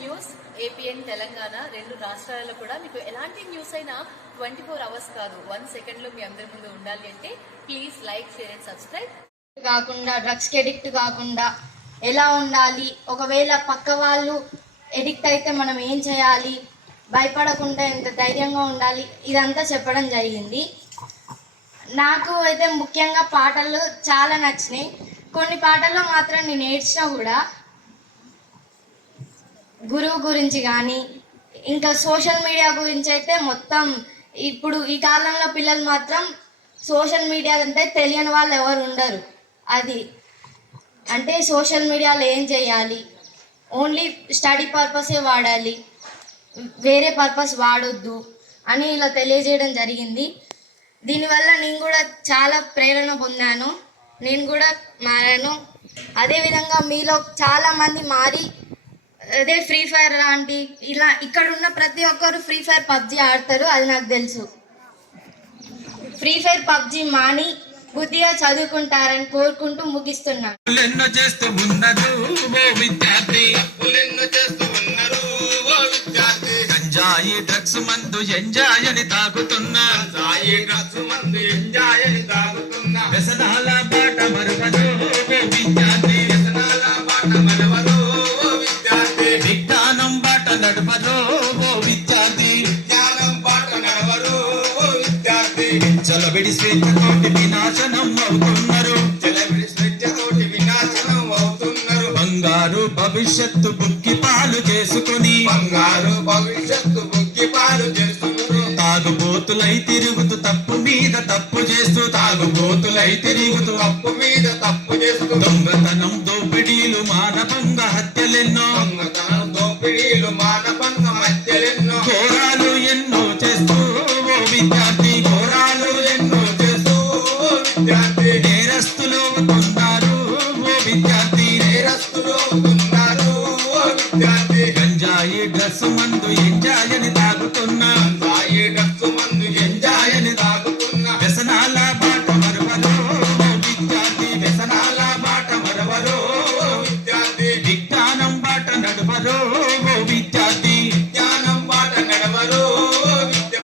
News APN Telangana రెండు రాష్ట్రాలలో కూడా మీకు ఎలాంటి న్యూస్ అయినా ట్వంటీ ఫోర్ అవర్స్ కాదు. వన్ సెకండ్లో మీ అందరి ముందు ఉండాలి అంటే please like share and subscribe కాకుండా డ్రగ్స్కి ఎడిక్ట్ కాకుండా ఎలా ఉండాలి? ఒకవేళ పక్క వాళ్ళు ఎడిక్ట్ అయితే మనం ఏం చేయాలి? భయపడకుండా ఎంత ధైర్యంగా ఉండాలి? ఇదంతా చెప్పడం జరిగింది. నాకు అయితే ముఖ్యంగా పాటలు చాలా నచ్చినాయి. కొన్ని పాటల్లో మాత్రం నేను ఏడ్చినా కూడా గురువు గురించి కానీ ఇంకా సోషల్ మీడియా గురించి అయితే మొత్తం ఇప్పుడు ఈ కాలంలో పిల్లలు మాత్రం సోషల్ మీడియా అంటే తెలియని వాళ్ళు ఎవరు ఉండరు. అది అంటే సోషల్ మీడియాలో ఏం చేయాలి? ఓన్లీ స్టడీ పర్పసే వాడాలి. వేరే పర్పస్ వాడొద్దు అని ఇలా తెలియజేయడం జరిగింది. దీనివల్ల నేను కూడా చాలా ప్రేరణ పొందాను. నేను కూడా మారాను. అదేవిధంగా మీలో చాలామంది మారి అదే ఫ్రీ ఫైర్ లాంటి ఇలా ఇక్కడ ఉన్న ప్రతి ఒక్కరు ఫ్రీ ఫైర్ పబ్జి ఆడతారు అది నాకు తెలుసు. ఫ్రీ ఫైర్ పబ్జి మాని బుద్ధిగా చదువుకుంటారని కోరుకుంటూ ముగిస్తున్నాను. గంజాయి డ్రగ్స్ మందు ఎంజాయ్ అని తాగుతున్నా ఓ విద్యార్థి జ్ఞానం నడవరు ఓ విద్యార్థి స్వేచ్ఛతోటి వినాశనం అవుతున్నారు. స్వేచ్ఛతోటి వినాశనం అవుతున్నారు. బంగారు భవిష్యత్తు బుక్కి పాలు చేసుకుని బంగారు భవిష్యత్తు బుక్కి పాలు చేస్తున్నారు తాగుబోతులై తిరుగుతూ తప్పు మీద తప్పు చేస్తూ తాగుబోతులై తిరుగుతూ తప్పు మీద తప్పు చేస్తూ. దొంగతనం దోపిడీలు మానభంగ నేరస్తులు విద్యార్థి నేరస్తులు ఉన్నారు ఓ విద్యార్థి గంజాయి గసు మందు ఎంజాయని తాగుతున్నారు.